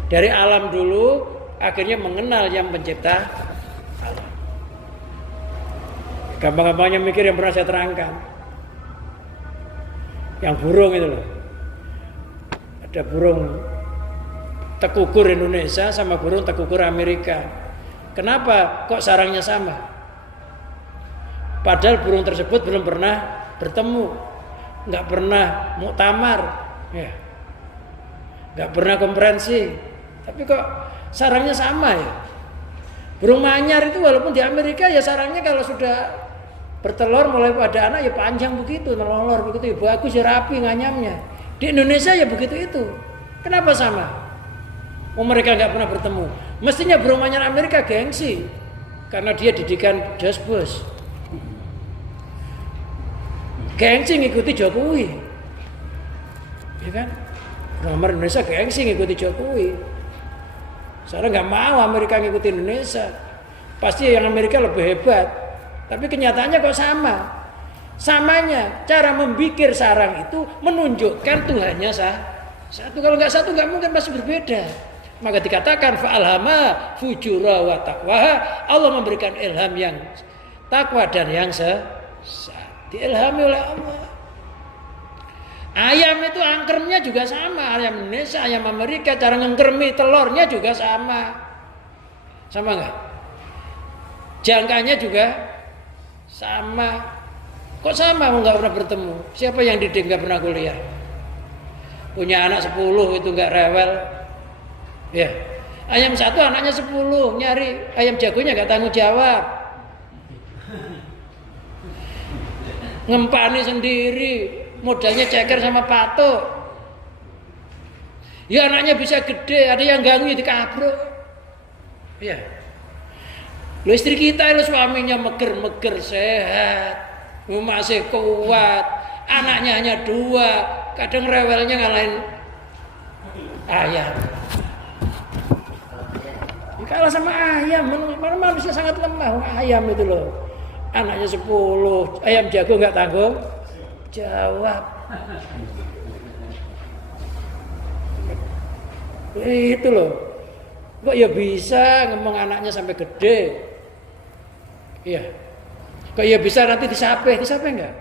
Dari alam dulu akhirnya mengenal yang pencipta alam. Gampang-gampangnya mikir yang pernah saya terangkan. Yang burung itu loh. Ada burung tekukur Indonesia sama burung tekukur Amerika. Kenapa kok sarangnya sama? Padahal burung tersebut belum pernah bertemu, nggak pernah muktamar, ya, nggak pernah konferensi, tapi kok sarangnya sama ya. Burung manyar itu walaupun di Amerika ya sarangnya kalau sudah bertelur mulai pada anak ya panjang begitu, nololor begitu, ya bagus ya rapi nganyamnya. Di Indonesia ya begitu itu. Kenapa sama? Oh mereka nggak pernah bertemu. Mestinya burung manyar Amerika gengsi karena dia didikan George Bush. Gengsi ngikuti Jokowi, ya kan? Nomor Indonesia gengsi ngikuti Jokowi. Soalnya nggak mau Amerika ngikuti Indonesia. Pasti yang Amerika lebih hebat. Tapi kenyataannya kok sama. Samanya cara membuat sarang itu menunjukkan Tuhannya satu. Kalau nggak satu nggak mungkin pasti berbeda. Maka dikatakan fa'alhama fujura wa taqwaha. Allah memberikan ilham yang takwa dan yang sesat. Diilhami oleh Allah. Ayam itu angkernya juga sama, ayam Indonesia, ayam Amerika, cara ngengkermi telurnya juga sama. Sama enggak? Jangkanya juga sama. Kok sama enggak pernah bertemu? Siapa yang didik enggak pernah kuliah? Punya anak 10 itu enggak rewel. Ya. Ayam satu anaknya 10, nyari ayam jagonya enggak tanggung jawab. Ngempani sendiri, modalnya ceker sama patok. Ya anaknya bisa gede, ada yang ganggu dikabruk. Ya. Lu istri kita lu suaminya meger-meger sehat, masih kuat, anaknya hanya 2, kadang rewelnya ngalahin ayam. Ya, kalah sama ayam, manusia sangat lemah, ayam itu loh. Anaknya 10, ayam jago nggak tanggung jawab. Itu loh. Kok ya bisa ngomong anaknya sampai gede? Iya. Kok ya bisa nanti disape enggak?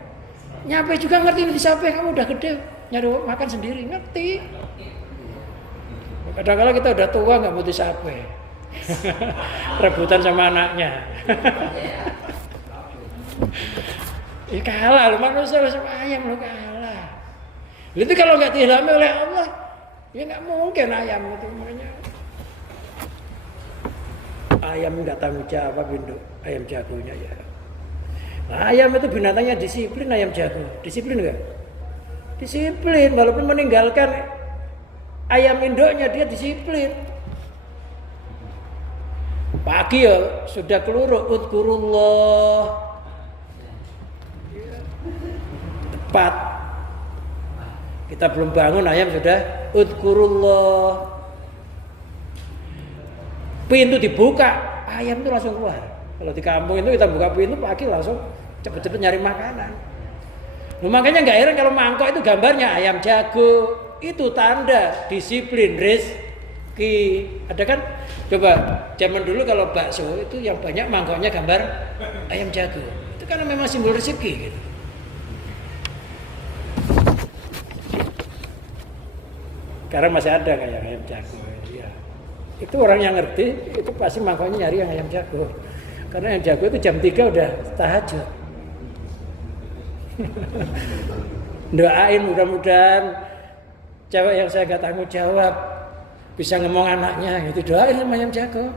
Nyape juga ngerti disape, kamu udah gede, nyari makan sendiri, ngerti. Kadang-kadang kita udah tua nggak mau disape. Rebutan sama anaknya. Ya kalah lu manusia sama ayam lu kalah. Itu kalau nggak diilhami oleh Allah, ya nggak mungkin ayam itu makanya. Ayam nggak tanggung jawab induk, ayam jagonya ya. Nah, ayam itu binatangnya disiplin, ayam jago disiplin nggak? Disiplin, walaupun meninggalkan ayam induknya dia disiplin. Pagi ya sudah keluruk udkurullah. Tepat. Kita belum bangun ayam sudah udkurullah. Pintu dibuka, ayam itu langsung keluar. Kalau di kampung itu kita buka pintu pagi langsung cepet-cepet nyari makanan. Loh, makanya nggak heran kalau mangkok itu gambarnya ayam jago. Itu tanda disiplin rezeki. Ada kan? Coba zaman dulu kalau bakso itu yang banyak mangkoknya gambar ayam jago. Itu karena memang simbol rezeki gitu. Sekarang masih ada kayak ayam jago ya. Itu orang yang ngerti itu pasti mangkoknya nyari yang ayam jago. Karena ayam jago itu jam 3 udah tahajud. Doain mudah-mudahan cewek yang saya gak tanggung jawab bisa ngomong anaknya gitu, doain sama ayam jago.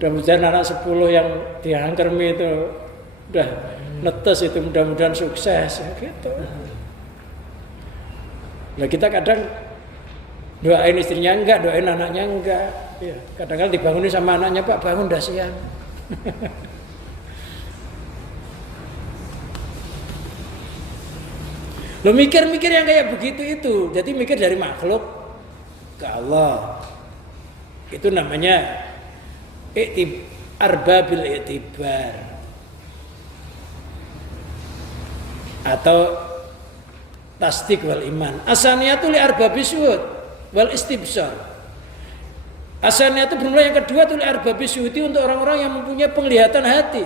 Mudah-mudahan anak 10 yang diangkermi itu udah netes itu mudah-mudahan sukses ya, gitu. Nah kita kadang doain istrinya enggak, doain anaknya enggak. Ya, kadang-kadang dibangunin sama anaknya, Pak bangun dah siang. Lo mikir-mikir yang kayak begitu itu, jadi mikir dari makhluk ke Allah. Itu namanya arbabil i'tibar atau tasdik wal iman. Asaniyatul li arbabis syuhud wal istibsar. Asaniyatul bermula yang kedua tuh li arbabis syuhudi untuk orang-orang yang mempunyai penglihatan hati.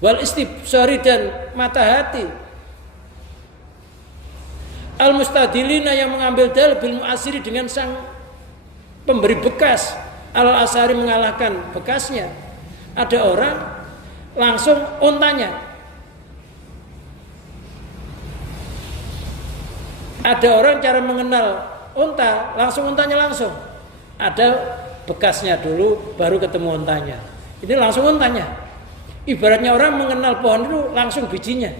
Wal istibsari dan mata hati. Al-mustadilina yang mengambil dalil bil mu'asiri dengan sang pemberi bekas. Al-asari mengalahkan bekasnya. Ada orang langsung untanya. Ada orang cara mengenal unta, langsung untanya langsung. Ada bekasnya dulu baru ketemu untanya. Ini langsung untanya. Ibaratnya orang mengenal pohon itu langsung bijinya.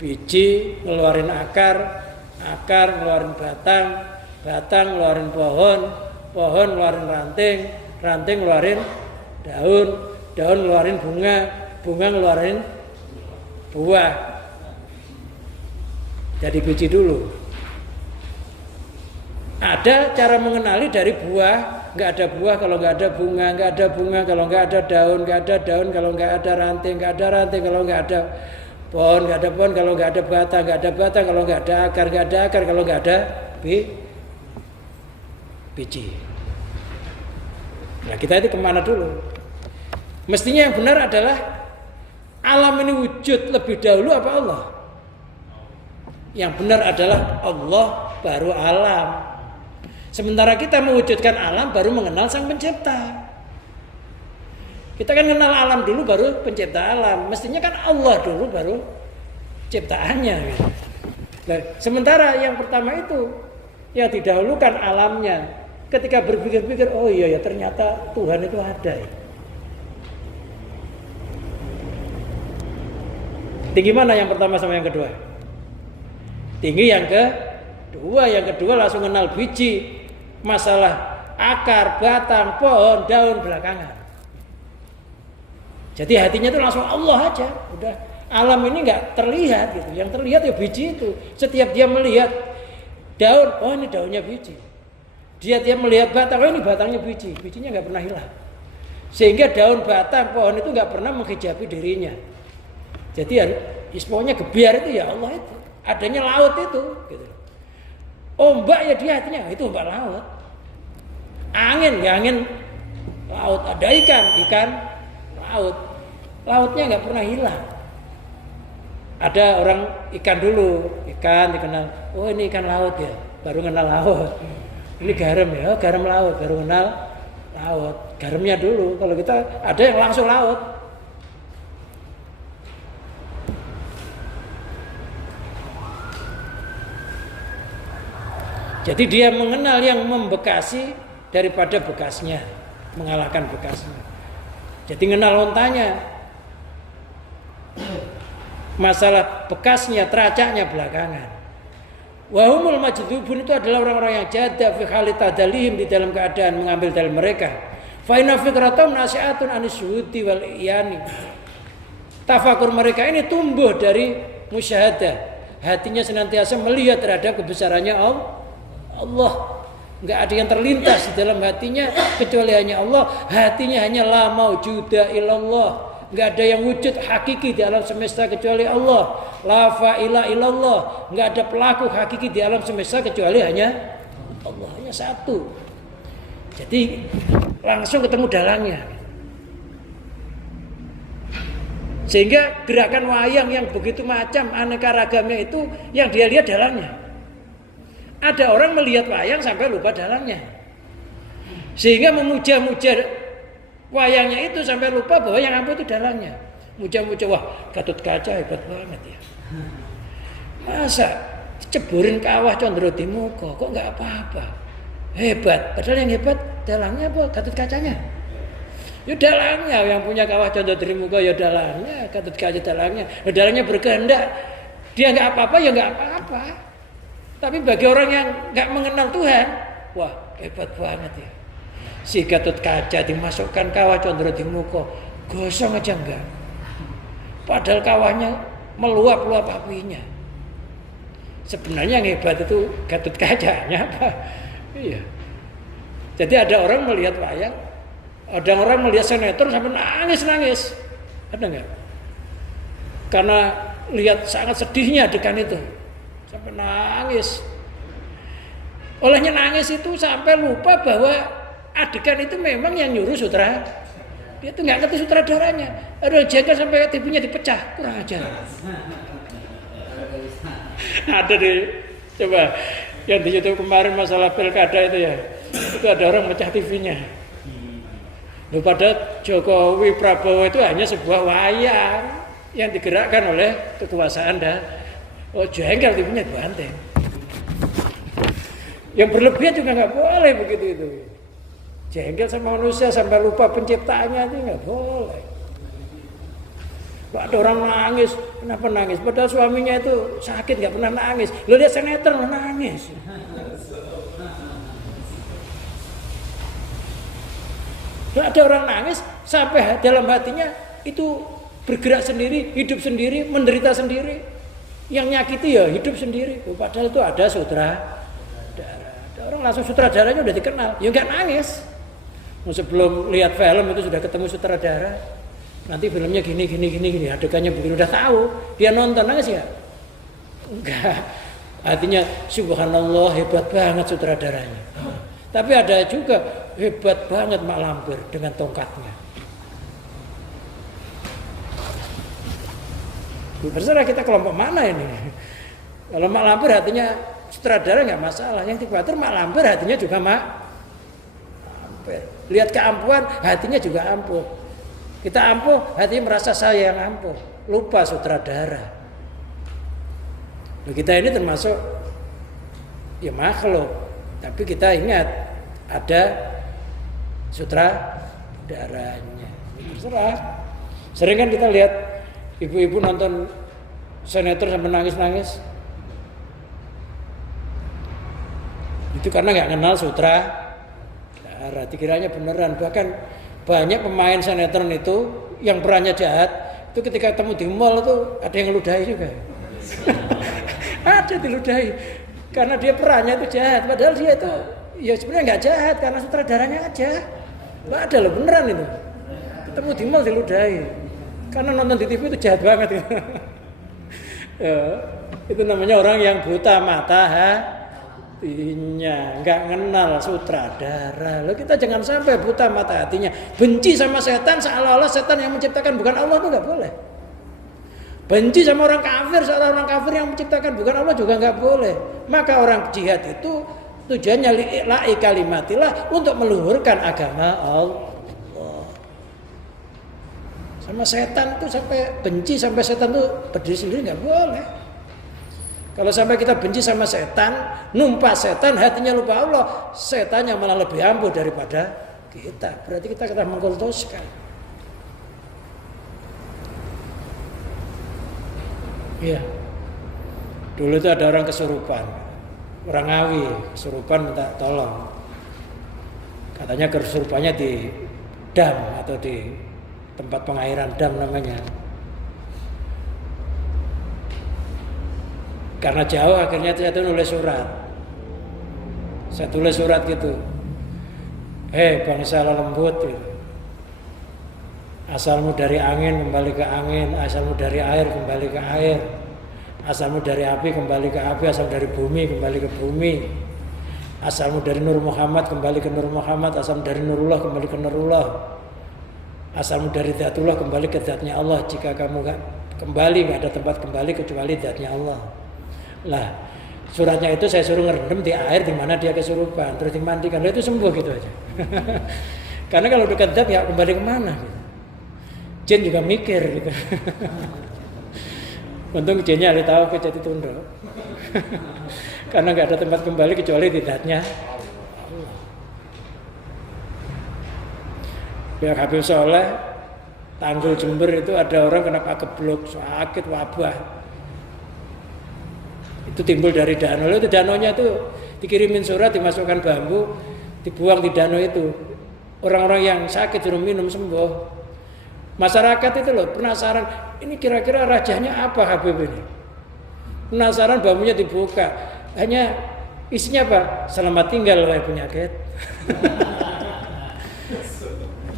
Biji ngeluarin akar, akar ngeluarin batang, batang ngeluarin pohon, pohon ngeluarin ranting, ranting ngeluarin daun, daun ngeluarin bunga, bunga ngeluarin buah. Jadi biji dulu. Ada cara mengenali dari buah, nggak ada buah kalau nggak ada bunga, nggak ada bunga kalau nggak ada daun, nggak ada daun kalau nggak ada ranting, nggak ada ranting kalau nggak ada pohon, nggak ada pohon kalau nggak ada batang, nggak ada batang kalau nggak ada akar, nggak ada akar kalau nggak ada biji. Nah kita itu kemana dulu? Mestinya yang benar adalah alam ini wujud lebih dahulu apa Allah? Yang benar adalah Allah baru alam. Sementara kita mewujudkan alam baru mengenal sang pencipta. Kita kan kenal alam dulu baru pencipta alam. Mestinya kan Allah dulu baru ciptaannya. Nah, sementara yang pertama itu yang didahulukan alamnya. Ketika berpikir-pikir, oh iya ya ternyata Tuhan itu ada. Tinggi mana yang pertama sama yang kedua? Tinggi yang kedua. Yang kedua langsung kenal biji. Masalah akar, batang, pohon, daun belakangan. Jadi hatinya itu langsung Allah aja. Udah alam ini nggak terlihat gitu. Yang terlihat ya biji itu. Setiap dia melihat daun, oh ini daunnya biji. Dia melihat batang, oh ini batangnya biji. Bijinya nggak pernah hilang. Sehingga daun, batang, pohon itu nggak pernah menghijabi dirinya. Jadi pokoknya gebiar itu ya Allah itu. Adanya laut itu. Gitu. Ombak ya dia hatinya itu ombak laut. Angin ya angin laut. Ada ikan laut. Lautnya nggak pernah hilang. Ada orang ikan dulu, ikan dikenal. Oh ini ikan laut ya, baru kenal laut. Ini garam ya, garam laut, baru kenal laut. Garamnya dulu. Kalau kita ada yang langsung laut. Jadi dia mengenal yang membekasi daripada bekasnya, mengalahkan bekasnya. Jadi mengenal ontanya. Masalah bekasnya, teracaknya belakangan. Wahumul majdubun itu adalah orang-orang yang jada fi halit tadalihim di dalam keadaan mengambil dalil mereka. Fa inna fikratum nasi'atun anis syuhudi wal iyani. Tafakur mereka ini tumbuh dari musyahadah. Hatinya senantiasa melihat terhadap kebesarannya Allah. Enggak ada yang terlintas di dalam hatinya kecuali hanya Allah. Hatinya hanya la maujuda illallah. Enggak ada yang wujud hakiki di alam semesta kecuali Allah. La fa'ila illallah. Enggak ada pelaku hakiki di alam semesta kecuali hanya Allah. Hanya satu. Jadi langsung ketemu dalangnya. Sehingga gerakan wayang yang begitu macam aneka ragamnya itu yang dia lihat dalangnya. Ada orang melihat wayang sampai lupa dalangnya. Sehingga memuja-muja wayangnya itu sampai lupa bahwa yang ampuh itu dalangnya. Muja-muja, wah Gatot Kaca hebat banget ya. Masa ceburin kawah Condrotimuka kok nggak apa-apa. Hebat, padahal yang hebat dalangnya apa? Gatot Kacanya. Ya dalangnya, yang punya kawah Condrotimuka ya dalangnya, Gatot Kaca dalangnya. Ya dalangnya berkehendak, dia nggak apa-apa ya nggak apa-apa. Tapi bagi orang yang nggak mengenal Tuhan, wah hebat banget ya. Si Gatot Kaca dimasukkan kawah Condrotimuka, gosong aja enggak. Padahal kawahnya meluap-luap apinya. Sebenarnya yang hebat itu Gatot Kacanya apa? Iya. Jadi ada orang melihat wayang, ada orang melihat sinetron sampai nangis-nangis. Ada enggak? Karena lihat sangat sedihnya adegan itu. Sampai nangis. Olehnya nangis itu sampai lupa bahwa adegan itu memang yang nyuruh sutradara. Dia tuh nggak ngerti sutradaranya. Aduh jengkel sampai TV-nya dipecah, kurang ajar. Ada coba yang di YouTube kemarin masalah pilkada itu ya. Itu ada orang mecah TV-nya. Loh, pada Jokowi Prabowo itu hanya sebuah wayang yang digerakkan oleh kekuasaan dan jengkel TV-nya banteng. Yang berlebihan juga nggak boleh begitu itu. Jengkel sama manusia sampai lupa penciptanya itu nggak boleh. Ada orang nangis, kenapa nangis? Padahal suaminya itu sakit nggak pernah nangis. Lo lihat sinetron nangis. Ada orang nangis sampai dalam hatinya itu bergerak sendiri, hidup sendiri, menderita sendiri. Yang nyakiti ya hidup sendiri. Padahal itu ada sutradara. Ada orang langsung sutradaranya udah dikenal, ya nggak nangis. Sebelum lihat film itu sudah ketemu sutradara. Nanti filmnya gini, adegannya begini udah tahu. Dia nonton nangis ya? Enggak. Artinya subhanallah hebat banget sutradaranya. Tapi ada juga hebat banget Mak Lampir dengan tongkatnya. Terserah kita kelompok mana ini. Kalau Mak Lampir hatinya sutradara nggak masalah. Yang dikhawatir Mak Lampir hatinya juga Mak Lampir. Lihat keampuhan hatinya juga ampuh. Kita ampuh hatinya merasa saya yang ampuh. Lupa sutradara. Nah, kita ini termasuk ya makhluk. Tapi kita ingat ada sutradaranya. Terserah. Sering kan kita lihat ibu-ibu nonton sinetron sampai nangis-nangis. Itu karena nggak kenal sutradara. Dikiranya beneran. Bahkan banyak pemain sinetron itu yang perannya jahat. Itu ketika ketemu di mall itu ada yang ludahi juga. Ada diludahi. Karena dia perannya itu jahat. Padahal dia itu ya sebenarnya nggak jahat karena sutradaranya aja. Ada loh beneran itu. Ketemu di mall diludahi. Karena nonton di TV itu jahat banget. Ya, itu namanya orang yang buta mata hatinya, nggak kenal sutradara. Loh, kita jangan sampai buta mata hatinya. Benci sama setan seolah-olah setan yang menciptakan bukan Allah itu nggak boleh. Benci sama orang kafir seolah orang kafir yang menciptakan bukan Allah juga nggak boleh. Maka orang jihad itu tujuannya li'ila'i kalimatillah untuk meluhurkan agama Allah. Sama setan tuh sampai benci sampai setan tuh berdiri sendiri nggak boleh. Kalau sampai kita benci sama setan, numpas setan, hatinya lupa Allah, setannya malah lebih ampuh daripada kita. Berarti kita mengkultuskan. Iya. Dulu itu ada orang kesurupan, orang Ngawi kesurupan minta tolong. Katanya kesurupannya di dam atau di tempat pengairan dam namanya. Karena jauh akhirnya saya tuh nulis surat. Saya tulis surat gitu. Bangsa lembut gitu. Asalmu dari angin kembali ke angin, asalmu dari air kembali ke air, asalmu dari api kembali ke api, asal dari bumi kembali ke bumi, asalmu dari Nur Muhammad kembali ke Nur Muhammad, asalmu dari Nurullah kembali ke Nurullah, asalmu dari Dzatullah kembali ke Dzatnya Allah. Jika kamu gak kembali, gak ada tempat kembali kecuali Dzatnya Allah. Lah, suratnya itu saya suruh ngerendam di air di mana dia kesurupan, terus dimandikan, itu sembuh gitu aja. Karena kalau dekat Dzat ya kembali kemana gitu. Jin juga mikir gitu. Untung jinnya ahli tahu ke jati tunduk. Karena nggak ada tempat kembali kecuali di Dzatnya Allah. Pihak Habib Soleh Tanggul Jember itu ada orang kena pagebluk, sakit wabah. Itu timbul dari danau. Itu danaunya itu dikirimin surat, dimasukkan bambu, dibuang di danau itu. Orang-orang yang sakit suruh minum sembuh. Masyarakat itu loh penasaran, ini kira-kira rajanya apa Habib ini? Penasaran, bambunya dibuka, hanya isinya apa? Selamat tinggal wahai penyakit.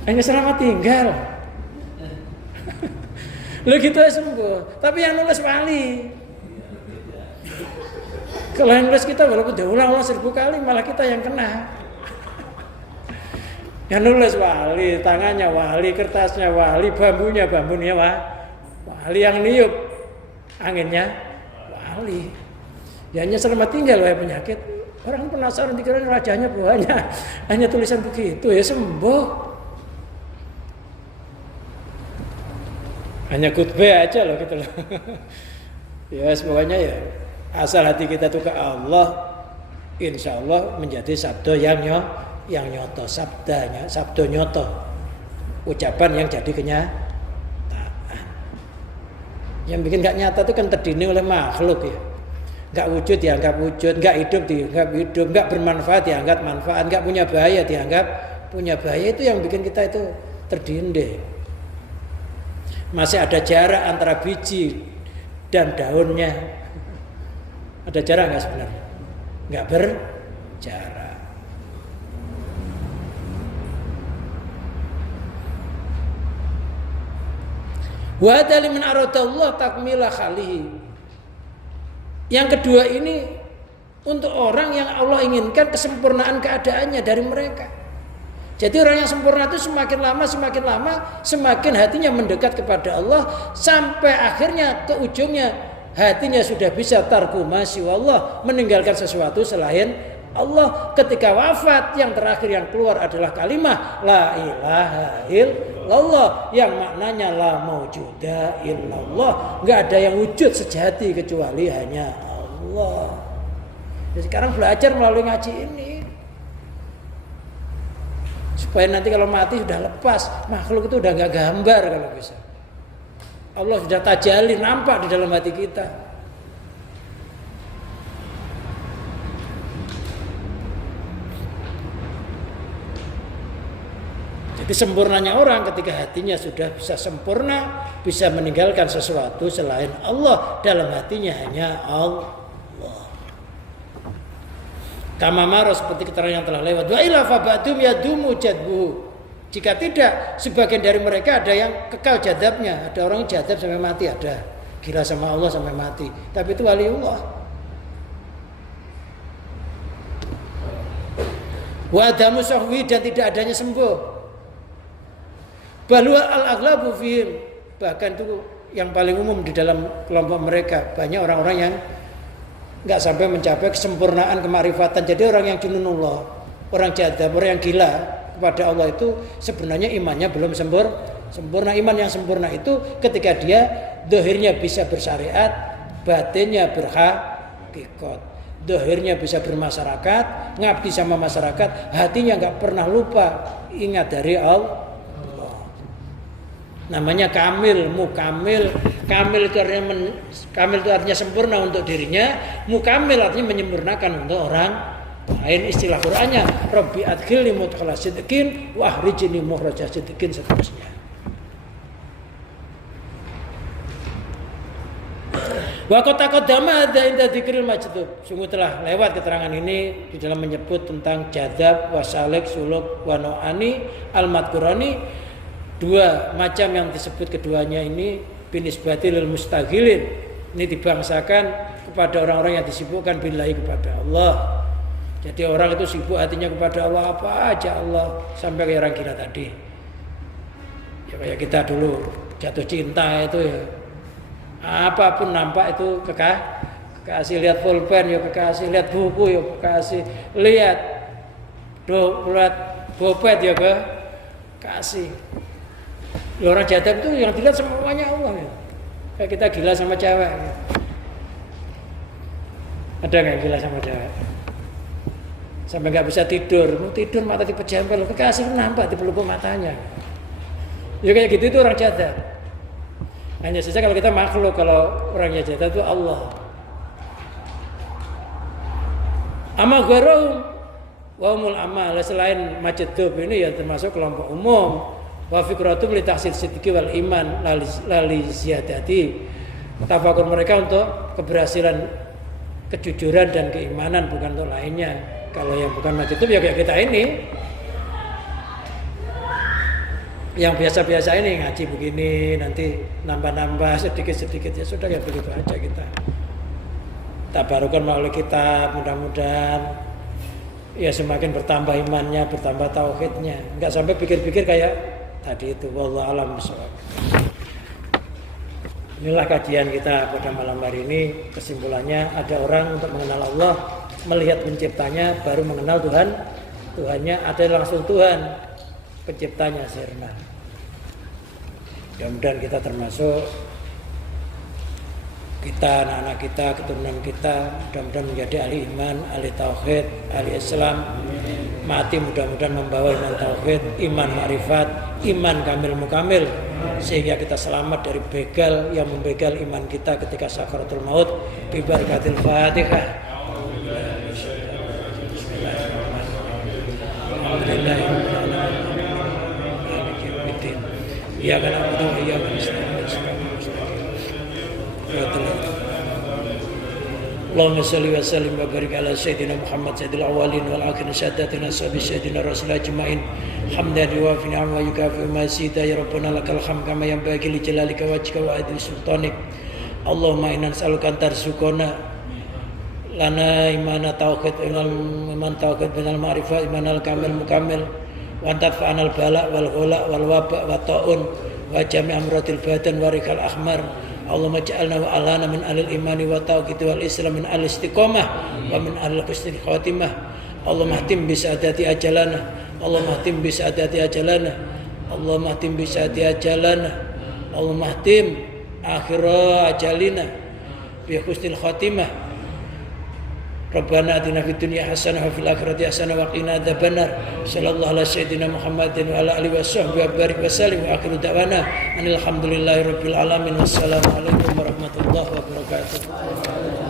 Hanya selamat tinggal. Lo gitu aja sembuh. Tapi yang nulis wali. Kalau yang nulis kita walaupun diulang-ulang 1000 kali malah kita yang kena. Yang nulis wali, tangannya wali, kertasnya wali, bambunya wali, yang niup anginnya wali. Ya hanya selamat tinggal wahai penyakit. Orang penasaran dikira rajanya buahnya hanya tulisan begitu ya sembuh. Hanya goodbye aja loh gitu loh. Ya pokoknya ya asal hati kita tuh ke Allah, insya Allah menjadi sabdo yang nyoto, sabdo nyoto, ucapan yang jadi kenyataan. Yang bikin gak nyata itu kan terdini oleh makhluk ya. Gak wujud dianggap wujud, gak hidup dianggap hidup, gak bermanfaat dianggap manfaat, gak punya bahaya dianggap punya bahaya. Itu yang bikin kita itu terdinding. Masih ada jarak antara biji dan daunnya. Ada jarak nggak sebenarnya? Nggak berjarak. Wa hadza liman aradallahu takmila khalihi. Yang kedua ini untuk orang yang Allah inginkan kesempurnaan keadaannya dari mereka. Jadi orang yang sempurna itu semakin lama semakin hatinya mendekat kepada Allah sampai akhirnya ke ujungnya hatinya sudah bisa tarku ma siwallah, meninggalkan sesuatu selain Allah. Ketika wafat yang terakhir yang keluar adalah kalimat la ilaha illallah yang maknanya la maujuda illallah. Enggak ada yang wujud sejati kecuali hanya Allah. Jadi sekarang belajar melalui ngaji ini supaya nanti kalau mati sudah lepas, makhluk itu udah enggak gambar kalau bisa. Allah sudah tajalli, nampak di dalam hati kita. Jadi sempurnanya orang ketika hatinya sudah bisa sempurna, bisa meninggalkan sesuatu selain Allah, dalam hatinya hanya Allah. Kama maro seperti keterangan yang telah lewat. Wa ila fa ba'dum yadumu jadbuhu. Jika tidak, sebagian dari mereka ada yang kekal jadabnya. Ada orang yang jadab sampai mati, ada gila sama Allah sampai mati. Tapi itu waliullah. Wa adamu sahwi, dan tidak adanya sembuh. Balwa al-aghlabu fihim, bahkan itu yang paling umum di dalam kelompok mereka. Banyak orang-orang yang enggak sampai mencapai kesempurnaan kemarifatan. Jadi orang yang jununullah, orang jadab, orang yang gila kepada Allah itu sebenarnya imannya belum sempurna. Iman yang sempurna itu ketika dia dohirnya bisa bersyariat, batinnya berhakikat. Dohirnya bisa bermasyarakat, ngabdi sama masyarakat, hatinya nggak pernah lupa ingat dari Allah. Namanya kamil, mukamil. Kamil itu artinya sempurna untuk dirinya, mukamil artinya menyempurnakan untuk orang lain. Istilah Qur'annya Rabbi adkhilni mudkhala sidqin wa akhrijni mukhraja sidqin, seterusnya. Wa qad taqaddama hadza inda dzikril majdub. Sungguh telah lewat keterangan ini di dalam menyebut tentang jadzab, wasalik, suluk, wa no'ani, al-madkurani. Dua macam yang disebut keduanya ini binisbati lil mustaghilin. Ini dibangsakan kepada orang-orang yang disibukkan billahi kepada Allah. Jadi orang itu sibuk hatinya kepada Allah, apa aja Allah, sampai kayak orang gila tadi. Ya kayak kita dulu jatuh cinta itu ya, apapun nampak itu kekasih, lihat pulpen ya kekasih, lihat buku ya kekasih, lihat bopet ya kekasih. Ya, orang jadab itu yang dilihat semuanya Allah ya. Kayak kita gila sama cewek ya. Ada nggak gila sama cewek? Sampai nggak bisa tidur, mau tidur mata dipejamkan, kekasih nampak di pelupuk matanya. Ya kayak gitu itu orang jadab. Hanya saja kalau kita makhluk, kalau orangnya jadab itu Allah. Ama gharum wa umul amal, selain majdub ini ya termasuk kelompok umum. Wa fikratum li tahsil sidqi wal iman lali ziyadati. Tafakur mereka untuk keberhasilan kejujuran dan keimanan, bukan untuk lainnya. Kalau yang bukan majdub ya kayak kita ini, yang biasa-biasa ini ngaji begini, nanti nambah-nambah sedikit-sedikit, ya sudah ya begitu aja kita. Tabarukan melalui kitab, mudah-mudahan ya semakin bertambah imannya, bertambah tauhidnya. Enggak sampai pikir-pikir kayak tadi itu. Wallahu a'lam bishawab. Inilah kajian kita pada malam hari ini. Kesimpulannya, ada orang untuk mengenal Allah, melihat penciptanya, baru mengenal Tuhan. Tuhannya ada langsung Tuhan, penciptanya sirna. Mudah-mudahan kita termasuk, kita, anak-anak kita, keturunan kita, mudah-mudahan menjadi ahli iman, ahli tauhid, ahli Islam. Mati mudah-mudahan membawa iman tauhid, iman ma'rifat, iman kamil mukamil, sehingga kita selamat dari begal yang membegal iman kita ketika sakaratul maut. Bi barakatil Fatihah. Iya kan aku iya kan Allahumma salli wa sallim wa barik ala sayyidina Muhammad sayyidil awwalin wal akhirin sadatina sahabi sayyidina rasul ajma'in hamdan wa fi ni'am wa yukafi ma sida ya rabbana lakal hamd kama yanbaghi li jalalika wajhika wa adli sultanik. Allahumma inna nas'aluka an tarzuqana lana imana tauhid iman tauhid binal ma'rifah imanal kamil mukamil wa antafa'anal bala wal ghala wal waba wa ta'un wa jami' amratil badan wa rikal ahmar. Allahumma ja'alna wa alana min alil imani wa tauhid wal islam min al istiqamah wa min al husnil khatimah. Allahumma hatim bi sa'adati ajalana. Allahumma hatim bi sa'adati ajalana. Allahumma hatim bi sa'adati ajalana. Allahumma hatim akhir ajalina bi husnil khatimah. Rabbana atina fid dunya hasanah wa fil akhirati hasanah wa qina adzabannar. Sallallahu ala sayyidina Muhammadin wa ala alihi washabbihi wa barik wa sallim wa akhiru da'wana alhamdulillahi rabbil alamin. Wassalamu alaikum warahmatullahi wabarakatuh.